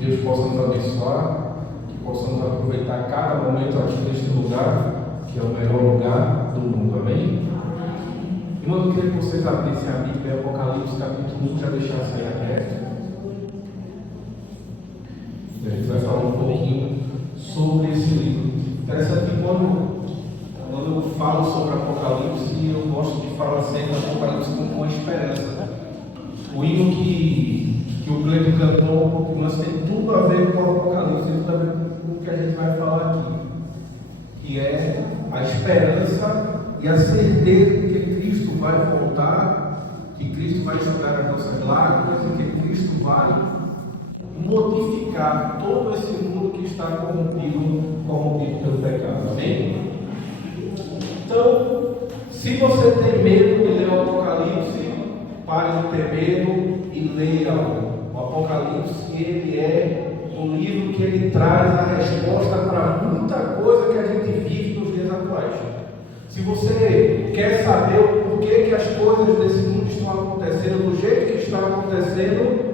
Deus possa nos abençoar, que possamos aproveitar cada momento aqui neste lugar, que é o melhor lugar do mundo. Amém? Irmão, eu queria que vocês abrissem a Bíblia, Apocalipse capítulo 1, já deixassem aí aberto. A gente vai falar um pouquinho sobre esse livro. Interessante que quando eu falo sobre Apocalipse, eu gosto de falar sempre Apocalipse com uma esperança. O hino que o Cleiton cantou, nós tem tudo a ver com o Apocalipse, tem tudo a ver com o que a gente vai falar aqui, que é a esperança e a certeza de que Cristo vai voltar, que Cristo vai enxugar as nossas lágrimas e que Cristo vai modificar todo esse mundo que está corrompido pelo pecado. Amém? Então, se você tem medo de ler o Apocalipse, pare de ter medo e leia o Apocalipse. Ele é um livro que ele traz a resposta para muita coisa que a gente vive nos dias atuais. Se você quer saber o porquê que as coisas desse mundo estão acontecendo do jeito que estão acontecendo,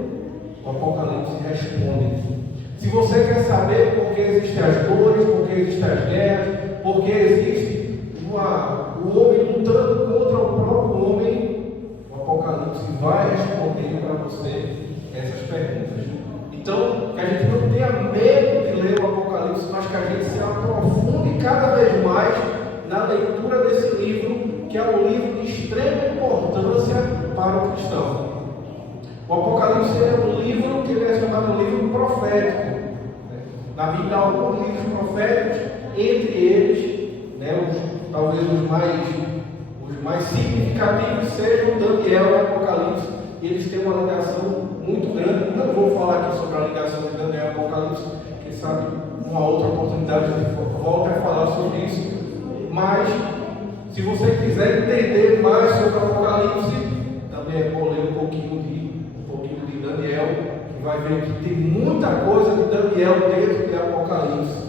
o Apocalipse responde. Se você quer saber por que existem as dores, por que existem as guerras, por que existe o homem lutando contra o próprio homem, o Apocalipse vai responder para você essas perguntas. Então, que a gente não tenha medo de ler o Apocalipse, mas que a gente se aprofunde cada vez mais na leitura desse livro, que é um livro de extrema importância para o cristão. O Apocalipse é um livro que ele é chamado de livro profético. Na Bíblia há alguns livros proféticos, entre eles, talvez os mais significativos sejam Daniel e Apocalipse. Eles têm uma ligação muito grande. Não vou falar aqui sobre a ligação de Daniel e Apocalipse, quem sabe uma outra oportunidade a gente volta a falar sobre isso. Mas, se você quiser entender mais sobre o Apocalipse, também é bom ler um pouquinho de Daniel, que vai ver que tem muita coisa de Daniel dentro de Apocalipse.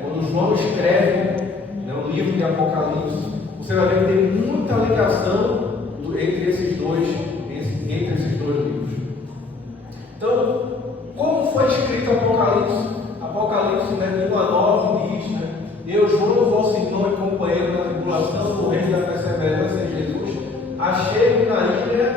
Quando João escreve o livro de Apocalipse, você vai ver que tem muita ligação entre esses dois livros. Então, como foi escrito Apocalipse? Apocalipse, de 1 a 9 diz, eu, João, vosso irmão e companheiro da tribulação do reino da perseverança em Jesus, achei-me na ilha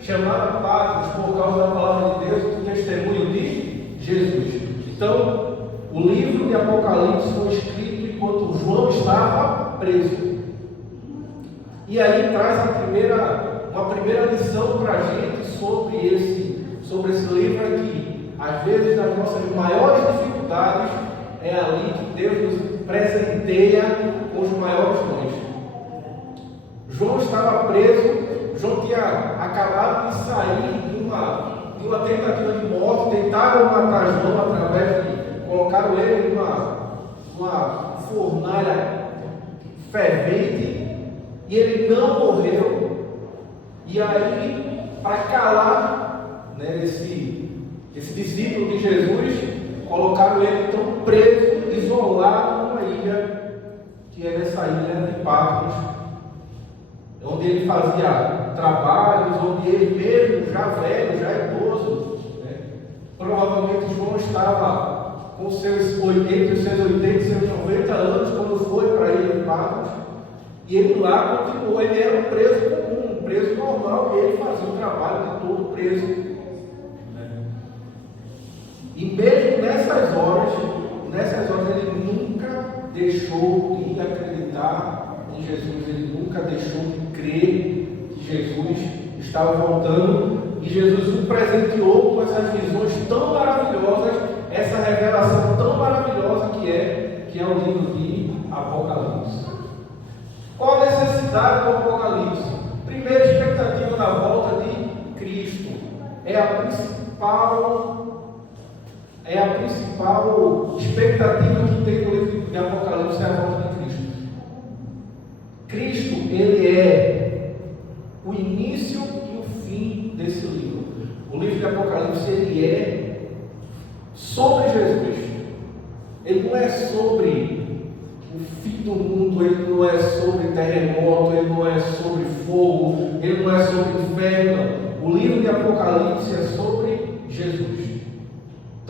chamada Patmos por causa da palavra de Deus e do testemunho de Jesus. Então, o livro de Apocalipse foi escrito enquanto João estava preso. E aí traz uma primeira lição para a gente sobre esse livro aqui. Às vezes, nas nossas maiores dificuldades, é ali que Deus nos presenteia com os maiores dons. João estava preso. João tinha acabado de sair de uma tentativa de morte. Tentaram matar João através de colocaram ele numa fornalha fervente e ele não morreu. E aí, para calar esse discípulo de Jesus, colocaram ele então preso, isolado numa ilha, que é nessa ilha de Patmos, onde ele fazia trabalhos, onde ele mesmo, já velho, já idoso, provavelmente João estava com entre os seus 80 e seus 90 anos, quando foi para a ilha de Patmos, e ele lá continuou. Ele era um preso comum, um preso normal, e ele fazia o trabalho de todo preso. E mesmo nessas horas ele nunca deixou de acreditar em Jesus, ele nunca deixou de crer que Jesus estava voltando, e Jesus o presenteou com essas visões tão maravilhosas, essa revelação tão maravilhosa que é o livro de Apocalipse. Qual a necessidade do Apocalipse? Primeira expectativa da volta de Cristo. É a principal expectativa que tem no livro de Apocalipse, é a volta de Cristo. Cristo, ele é o início e o fim desse livro. O livro de Apocalipse, ele é sobre Jesus. Ele não é sobre o fim do mundo, ele não é sobre terremoto, ele não é sobre fogo, ele não é sobre inferno. O livro de Apocalipse é sobre Jesus.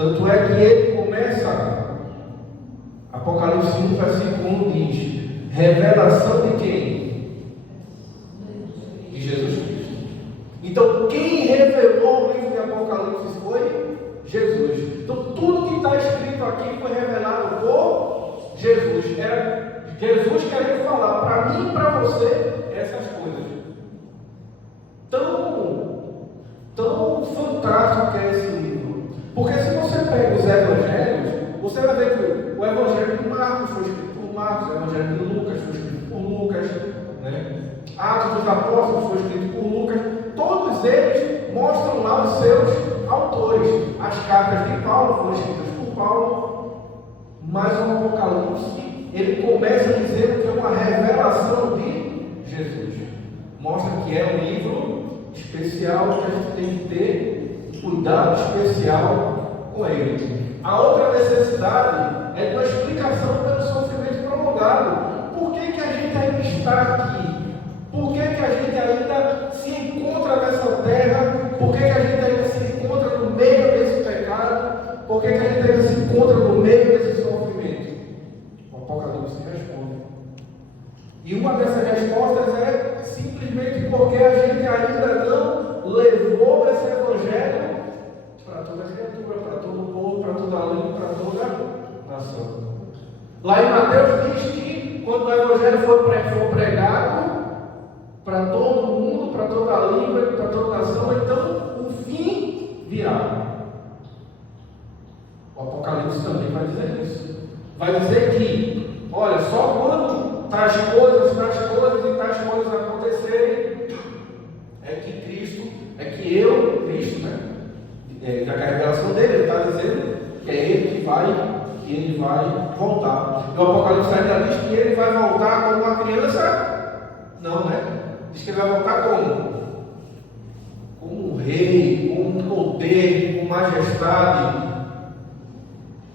Tanto é que ele começa, Apocalipse 1, versículo 1 diz: revelação de quem? De Jesus Cristo. Então, quem revelou o livro de Apocalipse foi Jesus. Então, tudo que está escrito aqui foi revelado por Jesus. Era Jesus querendo falar para mim e para você essas coisas. Tão fantástico que é esse livro. Porque se você pega os evangelhos, você vai ver que o evangelho de Marcos foi escrito por Marcos, o evangelho de Lucas foi escrito por Lucas, né? Atos dos Apóstolos foi escrito por Lucas. Todos eles mostram lá os seus autores. As cartas de Paulo foram escritas por Paulo, mas o Apocalipse, ele começa dizendo que é uma revelação de Jesus. Mostra que é um livro especial, que a gente tem que ter cuidado especial com ele. A outra necessidade é de uma explicação pelo sofrimento prolongado. Por que a gente ainda está aqui? Por que a gente ainda se encontra nessa terra? Por que a gente ainda se encontra no meio desse pecado? Por que a gente ainda se encontra no meio desse sofrimento? O Apocalipse responde. E uma dessas respostas é simplesmente porque a gente ainda não levou esse evangelho para toda criatura, para todo povo, para toda língua, para toda nação. Lá em Mateus diz que quando o evangelho for pregado para todo mundo, para toda língua, para toda nação, então o fim virá. O Apocalipse também vai dizer isso. Vai dizer que, olha, só quando tais coisas acontecerem, é que Cristo, Cristo, né? Na revelação dele, ele está dizendo que é ele que vai voltar. No Apocalipse ainda diz que ele vai voltar como uma criança? Não, né? Diz que ele vai voltar como? Como um rei, com um poder, com majestade.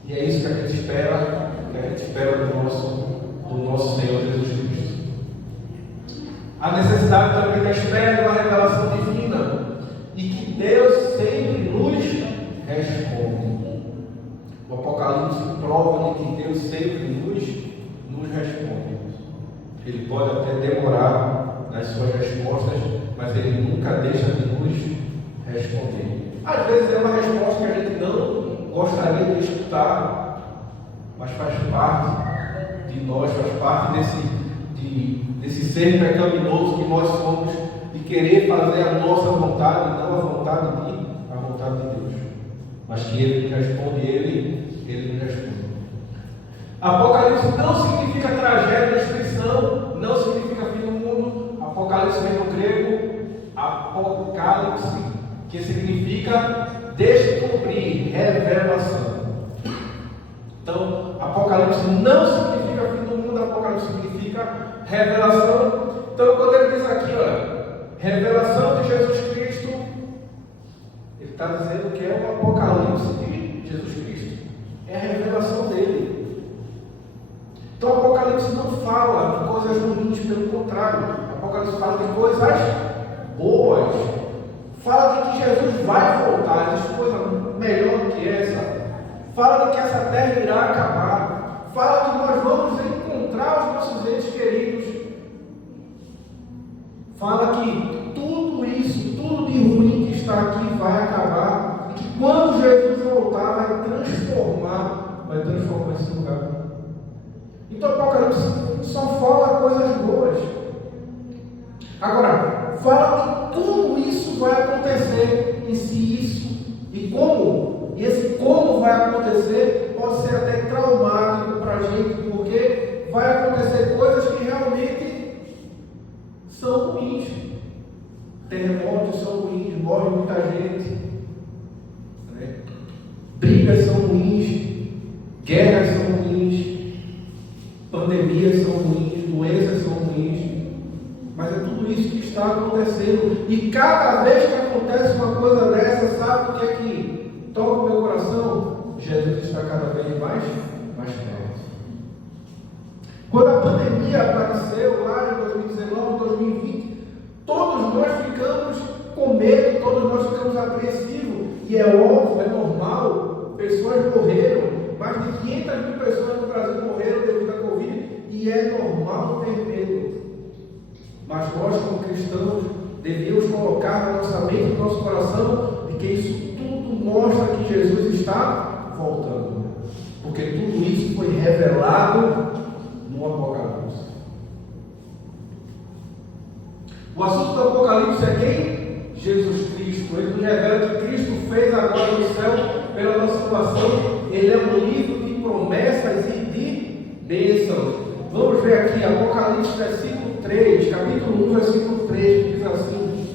E é isso que a gente espera, do nosso Senhor Jesus Cristo. A necessidade também da espera de uma revelação divina, e que Deus sempre nos responde. O Apocalipse prova de que Deus sempre nos responde. Ele pode até demorar nas suas respostas, mas ele nunca deixa de nos responder. Às vezes é uma resposta que a gente não gostaria de escutar, mas faz parte de nós, faz parte desse ser pecaminoso que nós somos, de querer fazer a nossa vontade, não a vontade de Deus. Mas que Ele responde, Ele nos responde. Apocalipse não significa tragédia, destruição, não significa fim do mundo. Apocalipse vem do grego apocalipse, que significa descobrir, revelação. Então, Apocalipse não significa fim do mundo, Apocalipse significa revelação. Então, quando ele diz aqui, olha, revelação de Jesus Cristo, ele está dizendo que é o Apocalipse de Jesus Cristo, é a revelação dele. Então, o Apocalipse não fala de coisas ruins, pelo contrário, o Apocalipse fala de coisas boas, fala de que Jesus vai voltar, existe coisa melhor do que essa, fala de que essa terra irá acabar, fala que nós vamos encontrar os nossos entes queridos, fala que tudo isso, tudo de ruim que está aqui vai acabar, e que quando Jesus voltar vai transformar esse lugar. Então o Apocalipse só fala coisas boas. Agora, fala que tudo isso vai acontecer, e se isso, e como, e esse como vai acontecer, pode ser até traumático para a gente, porque vai acontecer coisas que realmente são ruins. Terremotos são ruins, morre muita gente, né? Brigas são ruins, guerras são ruins, pandemias são ruins, doenças são ruins, mas é tudo isso que está acontecendo. E cada vez que acontece uma coisa dessa, sabe o que é que toca o meu coração? Jesus está cada vez mais perto. Quando a pandemia apareceu lá em 2019, 2020, todos nós ficamos com medo, todos nós ficamos apreensivos, e é óbvio, é normal, pessoas morreram, mais de 500 mil pessoas no Brasil morreram devido à Covid, e é normal ter medo. Mas nós, como cristãos, devemos colocar na nossa mente e no nosso coração de que isso tudo mostra que Jesus está voltando. Porque tudo isso foi revelado no Apocalipse. O assunto do Apocalipse é quem? Jesus Cristo. Ele nos revela que Cristo fez agora no céu pela nossa salvação. Ele é um livro de promessas e de bênçãos. Vamos ver aqui Apocalipse versículo 3, capítulo 1, versículo 3, que diz assim: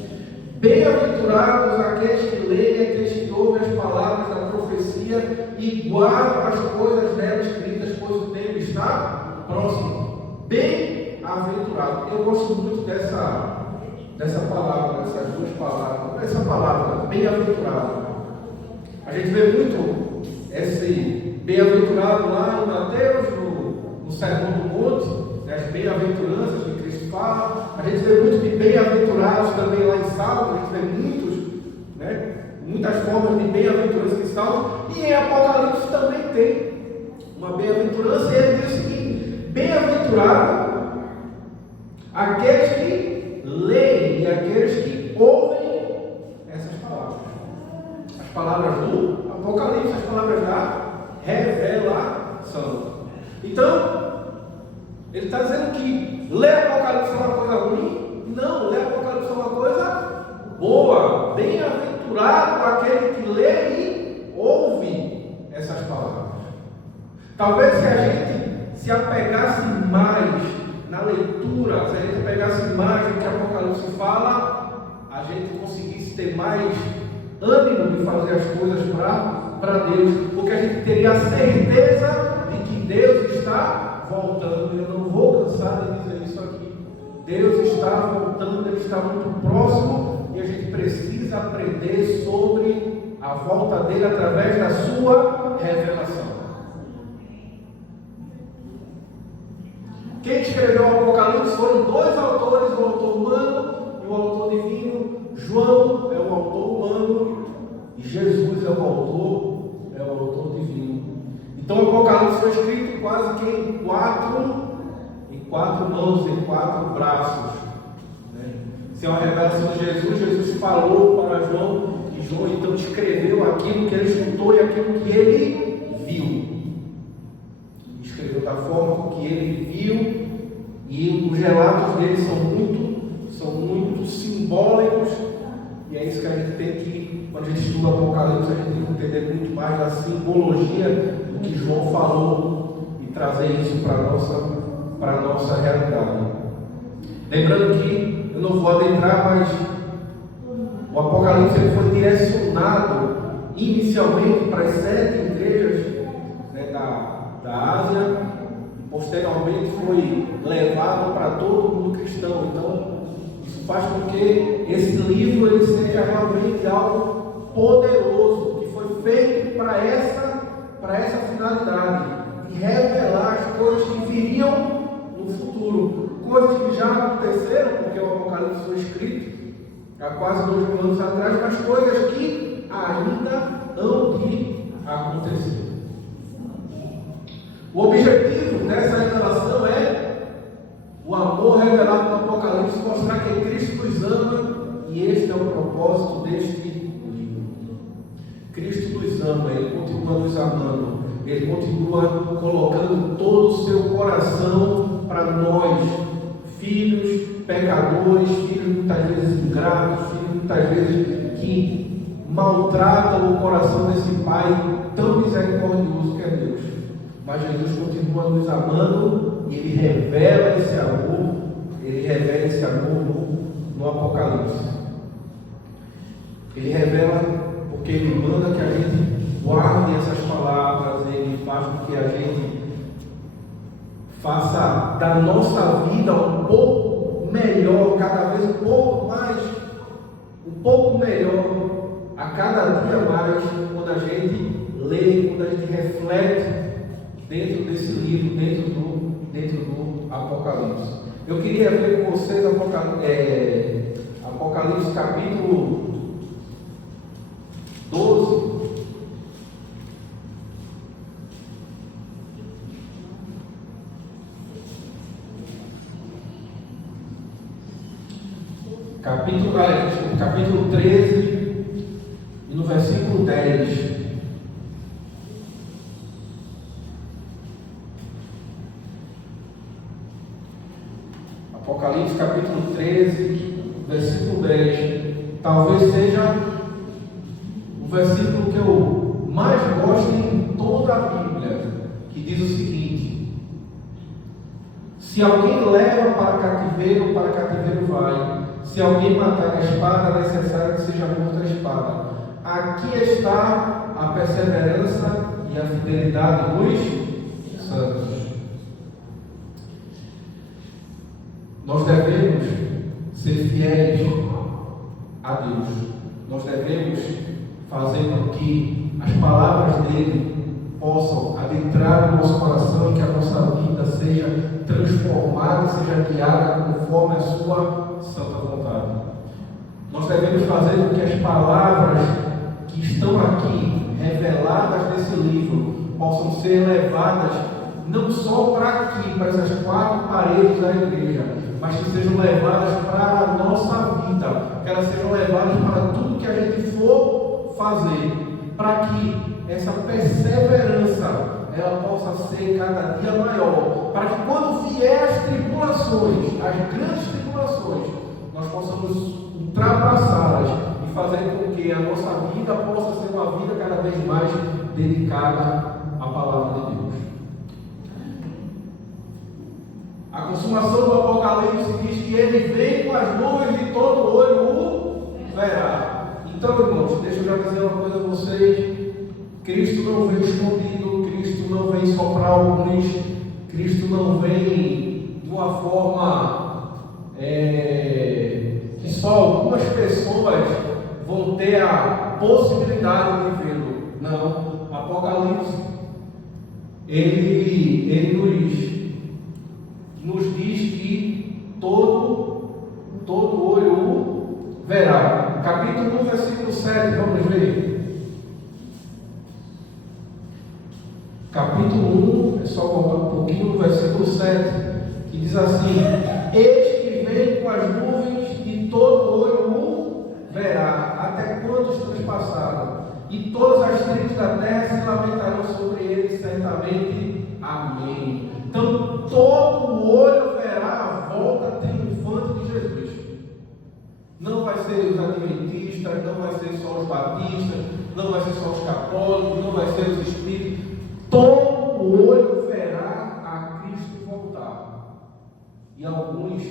bem-aventurados aqueles que leem e aqueles que ouvem as palavras da profecia e guardam as coisas nela escritas, pois o tempo está próximo. Bem-aventurado. Eu gosto muito dessa palavra, dessas duas palavras. Essa palavra, bem-aventurado. A gente vê muito esse bem-aventurado lá em Mateus, no Sermão do Monte, as bem-aventuranças que Cristo fala. A gente vê muito de bem-aventurados também lá em Salmos. A gente vê muitas formas de bem-aventurança em Salmos. E em Apocalipse também tem uma bem-aventurança. E ele diz o seguinte: bem-aventurado aqueles que leem e aqueles que ouvem essas palavras. As palavras do Apocalipse, as palavras da revelação. Então, ele está dizendo que ler Apocalipse é uma coisa ruim? Não, ler Apocalipse é uma coisa boa. Bem-aventurado aquele que lê e ouve essas palavras. Talvez se a gente se apegasse mais na leitura, se a gente pegasse mais do que Apocalipse fala, a gente conseguisse ter mais ânimo de fazer as coisas para Deus, porque a gente teria a certeza de que Deus está voltando. Eu não vou cansar de dizer isso aqui. Deus está voltando, Ele está muito próximo, e a gente precisa aprender sobre a volta dele através da sua revelação. Quem escreveu o Apocalipse foram dois autores, o autor humano e o autor divino. João é o autor humano e Jesus é o autor divino. Então o Apocalipse foi escrito quase que em quatro mãos, em quatro braços. Se é uma revelação de Jesus, Jesus falou para João, e João então escreveu aquilo que ele escutou e aquilo que ele viu. Escreveu da forma que ele viu, e os relatos dele são muito simbólicos, e é isso que a gente tem que, quando a gente estuda o Apocalipse, a gente tem que entender muito mais da simbologia do que João falou e trazer isso para a nossa realidade. Lembrando que eu não vou adentrar, mas o Apocalipse ele foi direcionado inicialmente para as 7 igrejas da Ásia, e posteriormente foi levado para todo mundo cristão. Então, isso faz com que esse livro ele seja realmente algo poderoso, que foi feito para essa finalidade, de revelar as coisas que viriam no futuro, coisas que já aconteceram, porque o Apocalipse foi escrito há quase 2000 anos atrás, mas coisas que ainda hão de acontecer. O objetivo dessa revelação é o amor revelado no Apocalipse, mostrar que Cristo nos ama, e este é o propósito deste livro. Cristo nos ama, Ele continua nos amando, Ele continua colocando todo o seu coração para nós, filhos pecadores, filhos muitas vezes ingratos, filhos muitas vezes que maltratam o coração desse Pai tão misericordioso que é Deus. Mas Jesus continua nos amando, e Ele revela esse amor, no Apocalipse. Ele revela porque Ele manda que a gente guarde essas palavras, Ele faz com que a gente faça da nossa vida um pouco melhor, cada vez um pouco melhor, a cada dia mais, quando a gente lê, quando a gente reflete dentro desse livro, dentro do Apocalipse. Eu queria ver com vocês Apocalipse capítulo 12. capítulo 13 e no versículo 10. Apocalipse capítulo 13, versículo 10. Talvez seja o versículo que eu mais gosto em toda a Bíblia, que diz o seguinte: se alguém leva para cativeiro vai. Se alguém matar a espada, é necessário que seja morta a espada. Aqui está a perseverança e a fidelidade dos santos. Nós devemos ser fiéis a Deus. Nós devemos fazer com que as palavras dele possam adentrar no nosso coração e que a nossa vida seja transformada, seja guiada conforme a sua santa vontade. Nós devemos fazer com que as palavras que estão aqui, reveladas nesse livro, possam ser levadas não só para aqui, para essas 4 paredes da igreja, mas que sejam levadas para a nossa vida, que elas sejam levadas para tudo que a gente for fazer, para que essa perseverança ela possa ser cada dia maior, para que quando vier as tribulações, as grandes tribulações, nós possamos ultrapassá-las e fazer com que a nossa vida possa ser uma vida cada vez mais dedicada à palavra de Deus. A consumação do Apocalipse diz que ele vem com as nuvens e todo olho o verá. Então, irmãos, deixa eu já dizer uma coisa a vocês: Cristo não veio escondido, Cristo não vem só para alguns, Cristo não vem de uma forma que só algumas pessoas vão ter a possibilidade de vê-lo. Não, Apocalipse, ele nos diz que todo olho o verá. Capítulo 1, versículo 7, vamos ver. Capítulo 1, é só voltar um pouquinho no versículo 7, que diz assim: eis que vem com as nuvens e todo olho o verá, até quantos transpassaram, e todas as tribos da terra se lamentarão sobre ele, certamente. Amém. Então, todo olho verá a volta triunfante de Jesus. Não vai ser os adventistas, não vai ser só os batistas, não vai ser só os católicos, não vai ser os espíritas. Todo olho verá a Cristo voltar. E alguns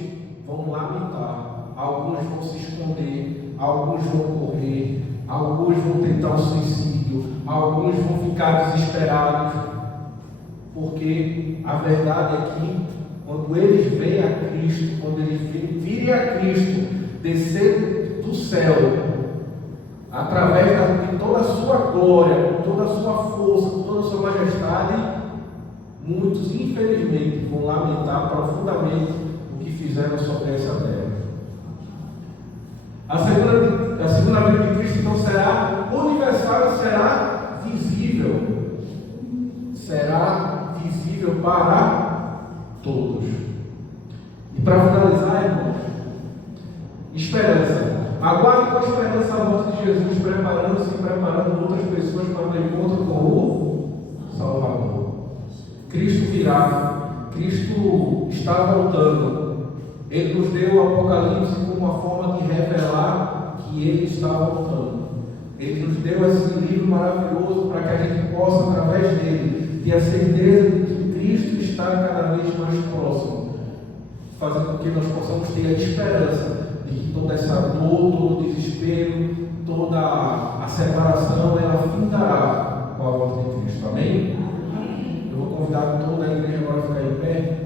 vão lamentar, alguns vão se esconder, alguns vão correr, alguns vão tentar o suicídio, alguns vão ficar desesperados. Porque a verdade é que quando eles veem a Cristo, quando eles virem a Cristo descer do céu, através de toda a sua glória, com toda a sua força, com toda a sua majestade, muitos infelizmente vão lamentar profundamente o que fizeram sobre essa terra. A segunda vinda de Cristo então será universal e será visível. Será visível para todos. E para finalizar, irmãos, esperança. Aguarde com esperança a volta de Jesus, preparando-se e preparando outras pessoas para o encontro com o Salvador. Cristo virá, Cristo está voltando. Ele nos deu o Apocalipse como uma forma de revelar que Ele está voltando. Ele nos deu esse livro maravilhoso para que a gente possa, através dele, ter a certeza de que Cristo está cada vez mais próximo, fazendo com que nós possamos ter a esperança de que toda essa dor, todo o desespero, toda a separação, ela findará com a volta de Cristo. Amém? Eu vou convidar toda a igreja agora a ficar em pé.